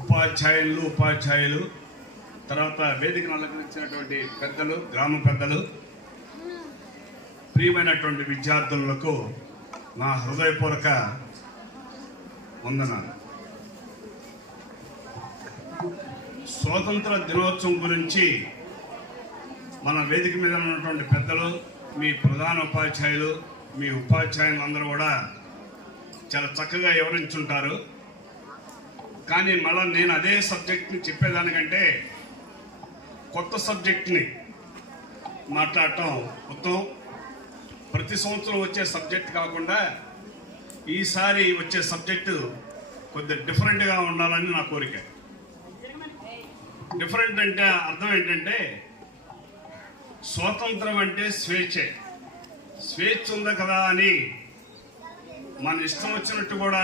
ఉపాధ్యాయులు తర్వాత వేదికను అలంకరించినటువంటి పెద్దలు, గ్రామ పెద్దలు, ప్రియమైనటువంటి విద్యార్థులకు నా హృదయపూర్వక వందనాలు. స్వాతంత్ర దినోత్సవం గురించి మన వేదిక మీద ఉన్నటువంటి పెద్దలు, మీ ప్రధాన ఉపాధ్యాయులు, మీ ఉపాధ్యాయులందరూ కూడా చాలా చక్కగా వివరించుంటారు. కానీ మళ్ళీ నేను అదే సబ్జెక్ట్ని చెప్పేదానికంటే కొత్త సబ్జెక్ట్ని మాట్లాడటం ఉత్తమం. ప్రతి సంవత్సరం వచ్చే సబ్జెక్ట్ కాకుండా ఈసారి వచ్చే సబ్జెక్టు కొద్దిగా డిఫరెంట్గా ఉండాలని నా కోరిక. డిఫరెంట్ అంటే అర్థం ఏంటంటే, స్వాతంత్రం అంటే స్వేచ్ఛే. స్వేచ్ఛ ఉంది కదా అని మన ఇష్టం వచ్చినట్టు కూడా